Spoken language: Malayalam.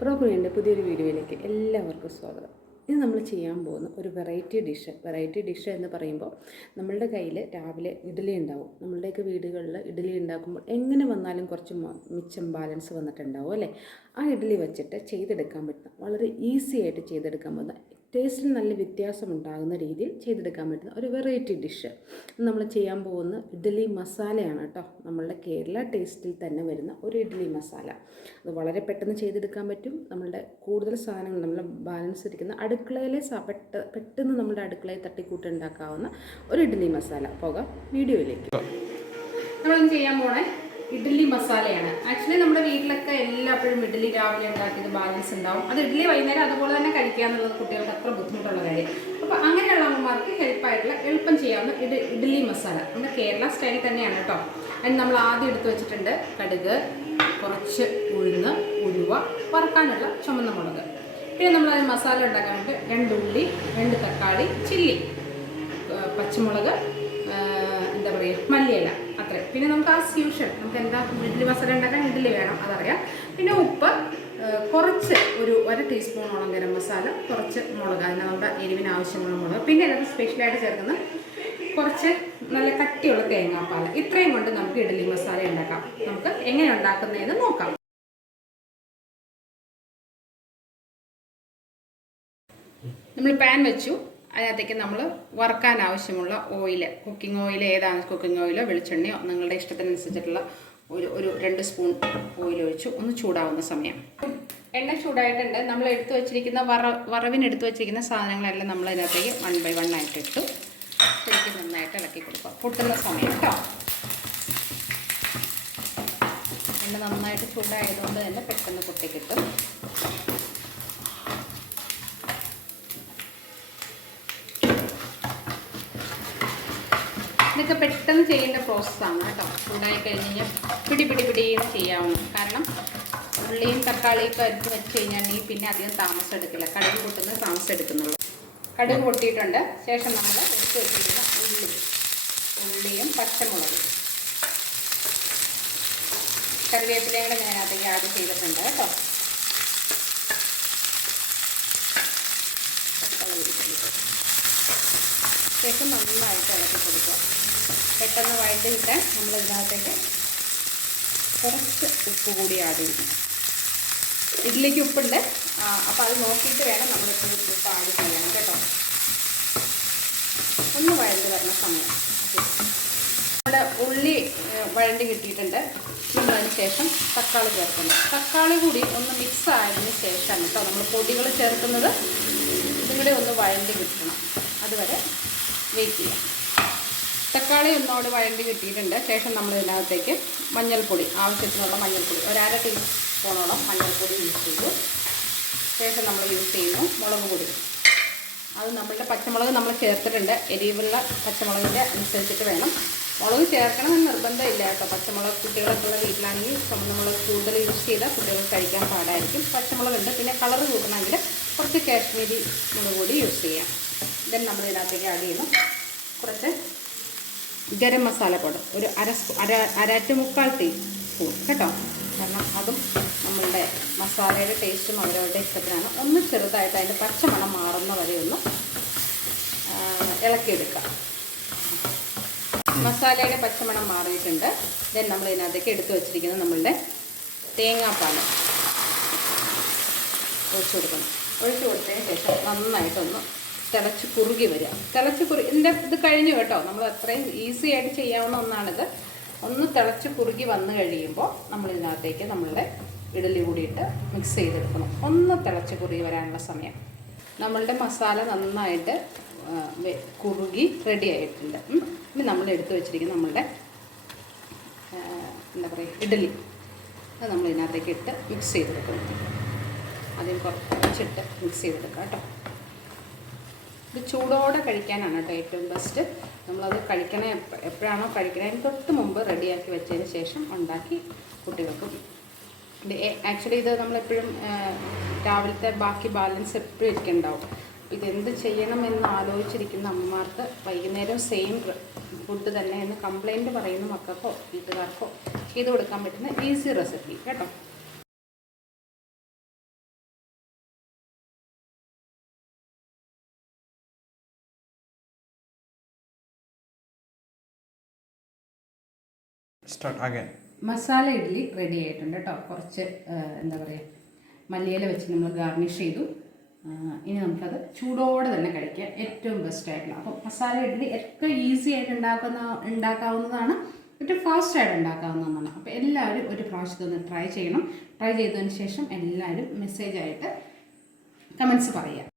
Pro-Culina's പുതിയൊരു വീഡിയോയിലേക്ക് എല്ലാവർക്കും സ്വാഗതം. ഇത് നമ്മൾ ചെയ്യാൻ പോകുന്ന ഒരു വെറൈറ്റി ഡിഷ് എന്ന് പറയുമ്പോൾ നമ്മളുടെ കയ്യിൽ രാവിലെ ഇഡ്ഡലി ഉണ്ടാവും. നമ്മളുടെയൊക്കെ വീടുകളിൽ ഇഡ്ഡലി ഉണ്ടാക്കുമ്പോൾ എങ്ങനെ വന്നാലും കുറച്ച് മിച്ചം ബാലൻസ് വന്നിട്ടുണ്ടാവും അല്ലേ? ആ ഇഡ്ഡലി വെച്ചിട്ട് ചെയ്തെടുക്കാൻ പറ്റുന്ന വളരെ ഈസി ആയിട്ട് ചെയ്തെടുക്കാൻ പറ്റുന്ന ടേസ്റ്റിൽ നല്ല വ്യത്യാസമുണ്ടാകുന്ന രീതിയിൽ ചെയ്തെടുക്കാൻ പറ്റുന്ന ഒരു വെറൈറ്റി ഡിഷ് നമ്മൾ ചെയ്യാൻ പോകുന്ന ഇഡ്ഡലി മസാലയാണ് കേട്ടോ. നമ്മളുടെ കേരള ടേസ്റ്റിൽ തന്നെ വരുന്ന ഒരു ഇഡ്ഡലി മസാല. അത് വളരെ പെട്ടെന്ന് ചെയ്തെടുക്കാൻ പറ്റും. നമ്മളുടെ കൂടുതൽ സാധനങ്ങൾ നമ്മൾ ബാലൻസ് ഇരിക്കുന്ന അടുക്കളയിലെ പെട്ടെന്ന് നമ്മുടെ അടുക്കളയിൽ തട്ടിക്കൂട്ട് ഉണ്ടാക്കാവുന്ന ഒരു ഇഡ്ഡലി മസാല. പോകാം വീഡിയോയിലേക്ക്. നമ്മളിന്ന് ചെയ്യാൻ പോണേ ഇഡ്ഡലി മസാലയാണ്. ആക്ച്വലി നമ്മുടെ വീട്ടിലൊക്കെ എല്ലാപ്പോഴും ഇഡ്ഡലി രാവിലെ ഉണ്ടാക്കിയത് ബാലൻസ് ഉണ്ടാവും. അത് ഇഡ്ഡലി വൈകുന്നേരം അതുപോലെ തന്നെ കഴിക്കുക എന്നുള്ളത് കുട്ടികൾക്ക് അത്ര ബുദ്ധിമുട്ടുള്ള കാര്യം. അപ്പോൾ അങ്ങനെയുള്ള അമ്മമാർക്ക് ഹെൽപ്പായിട്ടുള്ള എളുപ്പം ചെയ്യാവുന്ന ഇഡ്ഡലി മസാല നമ്മുടെ കേരള സ്റ്റൈൽ തന്നെയാണ് കേട്ടോ. അതിന് നമ്മൾ ആദ്യം എടുത്ത് വെച്ചിട്ടുണ്ട് കടുക്, കുറച്ച് ഉലുവ, വറുക്കാനുള്ള ചുമന്ന മുളക്. പിന്നെ നമ്മൾ അതിന് മസാല ഉണ്ടാക്കാൻ വേണ്ടി 2 ഉള്ളി, 2 തക്കാളി, ചില്ലി, പച്ചമുളക്, എന്താ പറയുക, മല്ലിയില, അത്രയും. പിന്നെ നമുക്ക് നമുക്ക് എന്താ ഇഡ്ഡലി മസാല ഉണ്ടാക്കാൻ ഇഡ്ഡലി വേണം, അതറിയാം. പിന്നെ ഉപ്പ്, കുറച്ച് ഒരു 1 ടീസ്പൂണോളം ഗരം മസാല, കുറച്ച് മുളക്, അതിന് നമ്മുടെ എരിവിന് ആവശ്യമുള്ള മുളക്. പിന്നെ അതിനകത്ത് സ്പെഷ്യലായിട്ട് ചേർക്കുന്ന കുറച്ച് നല്ല കട്ടിയുള്ള തേങ്ങാപ്പാൽ. ഇത്രയും കൊണ്ട് നമുക്ക് ഇഡ്ഡലി മസാല ഉണ്ടാക്കാം. നമുക്ക് എങ്ങനെ ഉണ്ടാക്കുന്നതെന്ന് നോക്കാം. നമ്മൾ പാൻ വെച്ചു. അതിനകത്തേക്ക് നമ്മൾ വറുക്കാൻ ആവശ്യമുള്ള ഓയിൽ, കുക്കിംഗ് ഓയിൽ, ഏതാണ് കുക്കിംഗ് ഓയിലോ വെളിച്ചെണ്ണയോ നിങ്ങളുടെ ഇഷ്ടത്തിനനുസരിച്ചിട്ടുള്ള ഒരു 2 സ്പൂൺ ഓയിൽ ഒഴിച്ചു. ഒന്ന് ചൂടാവുന്ന സമയം എണ്ണ ചൂടായിട്ടുണ്ട്. നമ്മൾ എടുത്തു വെച്ചിരിക്കുന്ന വറവിനെടുത്ത് വെച്ചിരിക്കുന്ന സാധനങ്ങളെല്ലാം നമ്മൾ അതിനകത്തേക്ക് 1 by 1 ആയിട്ട് ഇട്ടു. ശരിക്കും നന്നായിട്ട് ഇളക്കി കൊടുക്കുക. പൊട്ടുന്ന സമയം കേട്ടോ. എണ്ണ നന്നായിട്ട് ചൂടായതുകൊണ്ട് തന്നെ പെട്ടെന്ന് പൊട്ടിക്കിട്ടും. ഇതൊക്കെ പെട്ടെന്ന് ചെയ്യേണ്ട പ്രോസസ്സാണ് കേട്ടോ. ചൂടായി കഴിഞ്ഞ് കഴിഞ്ഞാൽ പിടിയും ചെയ്യാവുന്നു. കാരണം ഉള്ളിയും തക്കാളിയൊക്കെ അരിഞ്ഞ് വെച്ച് കഴിഞ്ഞാൽ പിന്നെ അധികം താമസം എടുക്കില്ല. കടുക് പൊട്ടുന്ന താമസം എടുക്കുന്നുള്ളൂ. കടുക് പൊട്ടിയിട്ടുണ്ട്. ശേഷം നമ്മൾ എടുത്ത് വെച്ചിരിക്കുന്ന ഉള്ളിയും പച്ചമുളകും കറിവേപ്പിലയും കൂടെ ഞാൻ അതിലേക്ക് ആഡ് ചെയ്തിട്ടുണ്ട് കേട്ടോ. ശേഷം നന്നായിട്ട് ഇളക്കി കൊടുക്കുക. പെട്ടെന്ന് വഴണ്ട് കിട്ടാൻ നമ്മൾ ഇതിനകത്തേക്ക് കുറച്ച് ഉപ്പ് കൂടി ആഡ് ചെയ്യും. ഇഡ്ഡലിക്ക് ഉപ്പുണ്ട്, അപ്പോൾ അത് നോക്കിയിട്ട് വേണം നമ്മളിപ്പോൾ ഉപ്പ് ആഡ് ചെയ്യണം കേട്ടോ. ഒന്ന് വഴണ്ട് വരുന്ന സമയം നമ്മുടെ ഉള്ളി വഴണ്ട് കിട്ടിയിട്ടുണ്ട്. നമ്മളതിന് ശേഷം തക്കാളി ചേർക്കുന്നു. തക്കാളി കൂടി ഒന്ന് മിക്സ് ആയതിന് ശേഷമാണ് കേട്ടോ നമ്മൾ പൊടികൾ ചേർക്കുന്നത്. ഇതിവിടെ ഒന്ന് വഴണ്ട് കിട്ടണം, അതുവരെ വെയിറ്റ് ചെയ്യാം. തക്കാളി ഒന്നോട് വഴണ്ടി കിട്ടിയിട്ടുണ്ട്. ശേഷം നമ്മൾ ഇതിനകത്തേക്ക് മഞ്ഞൾപ്പൊടി, ആവശ്യത്തിനുള്ള മഞ്ഞൾപ്പൊടി, 1/2 ടീസ്പൂണോളം മഞ്ഞൾപ്പൊടി യൂസ് ചെയ്തു. ശേഷം നമ്മൾ യൂസ് ചെയ്യുന്നു മുളക് പൊടി. അത് നമ്മളുടെ പച്ചമുളക് നമ്മൾ ചേർത്തിട്ടുണ്ട്. എരിവുള്ള പച്ചമുളകിൻ്റെ അനുസരിച്ചിട്ട് വേണം. മുളക് ചേർക്കണമെന്ന് നിർബന്ധമില്ല കേട്ടോ. പച്ചമുളക് കുട്ടികളൊക്കെയുള്ള വീട്ടിലാണെങ്കിൽ ചുമന്ന മുളക് കൂടുതൽ യൂസ് ചെയ്താൽ കുട്ടികൾക്ക് കഴിക്കാൻ പാടായിരിക്കും. പച്ചമുളകുണ്ട്. പിന്നെ കളർ കൂട്ടണമെങ്കിൽ കുറച്ച് കാശ്മീരി മുളക് പൊടി യൂസ് ചെയ്യാം. ദെൻ നമ്മൾ ഇതിനകത്തേക്ക് ആഡ് ചെയ്യുന്നു കുറച്ച് ഗരം മസാല പൗഡർ, ഒരു 1/2 ടീസ്പൂൺ കേട്ടോ. കാരണം അതും നമ്മളുടെ മസാലയുടെ ടേസ്റ്റും അവരവരുടെ ഇഷ്ടത്തിനാണ്. ഒന്ന് ചെറുതായിട്ട് അതിൻ്റെ പച്ചമണം മാറുന്ന വരെ ഒന്ന് ഇളക്കിയെടുക്കുക. മസാലയുടെ പച്ചമണം മാറിയിട്ടുണ്ട്. ദെൻ നമ്മൾ ഇതിനകത്തേക്ക് എടുത്തു വച്ചിരിക്കുന്നത് നമ്മളുടെ തേങ്ങാപ്പാൽ ഒഴിച്ചു കൊടുക്കണം. ഒഴിച്ചു കൊടുത്തതിന് ശേഷം നന്നായിട്ടൊന്ന് തിളച്ച് കുറുകി വരിക. ഇതിൻ്റെ ഇത് കഴിഞ്ഞു കേട്ടോ. നമ്മൾ അത്രയും ഈസി ആയിട്ട് ചെയ്യാവുന്ന ഒന്നാണിത്. ഒന്ന് തിളച്ച് കുറുകി വന്നു കഴിയുമ്പോൾ നമ്മൾ ഇതിനകത്തേക്ക് നമ്മളുടെ ഇഡ്ഡലി കൂടിയിട്ട് മിക്സ് ചെയ്തെടുക്കണം. ഒന്ന് തിളച്ച് കുറുകി വരാനുള്ള സമയം. നമ്മളുടെ മസാല നന്നായിട്ട് കുറുകി റെഡി ആയിട്ടുണ്ട്. ഇനി നമ്മൾ എടുത്തു വെച്ചിരിക്കുന്ന നമ്മളുടെ എന്താ പറയുക ഇഡ്ഡലി, അത് നമ്മൾ ഇതിനകത്തേക്ക് ഇട്ട് മിക്സ് ചെയ്തെടുക്കണം. ആദ്യം കുറച്ചിട്ട് മിക്സ് ചെയ്തെടുക്കാം കേട്ടോ. ഇത് ചൂടോടെ കഴിക്കാനാണ് കേട്ടോ ഏറ്റവും ബെസ്റ്റ്. നമ്മളത് എപ്പോഴാണോ കഴിക്കണതിന് തൊട്ട് മുമ്പ് റെഡിയാക്കി വെച്ചതിന് ശേഷം ഉണ്ടാക്കി കുട്ടികൾക്കും. ആക്ച്വലി ഇത് നമ്മളെപ്പോഴും രാവിലത്തെ ബാക്കി ബാലൻസ് എപ്പോഴും ഇരിക്കുന്നുണ്ടാവും. ഇതെന്ത് ചെയ്യണമെന്ന് ആലോചിച്ചിരിക്കുന്ന അമ്മമാർക്ക് വൈകുന്നേരം സെയിം ഫുഡ് തന്നെ എന്ന് കംപ്ലൈൻറ്റ് പറയുന്ന മക്കൾക്കോ വീട്ടുകാർക്കോ ചെയ്ത് കൊടുക്കാൻ പറ്റുന്ന ഈസി റെസിപ്പി കേട്ടോ. Start again. Masala idli ready ആയിട്ടുണ്ട് കേട്ടോ. കുറച്ച് എന്താ പറയുക, മല്ലിയില വെച്ച് നമ്മൾ ഗാർണിഷ് ചെയ്തു. ഇനി നമുക്കത് ചൂടോടെ തന്നെ കഴിക്കാം, ഏറ്റവും ബെസ്റ്റ് ആയിട്ടുള്ള. അപ്പോൾ മസാല ഇഡ്ഡലി ഏറ്റവും ഈസി ആയിട്ട് ഉണ്ടാക്കാവുന്നതാണ്, ഏറ്റവും ഫാസ്റ്റായിട്ട് ഉണ്ടാക്കാവുന്നതാണ്. അപ്പോൾ എല്ലാവരും ഒരു പ്രാവശ്യത്തെ ഒന്ന് ട്രൈ ചെയ്യണം. ട്രൈ ചെയ്തതിന് ശേഷം എല്ലാവരും മെസ്സേജായിട്ട് കമൻസ് പറയുക.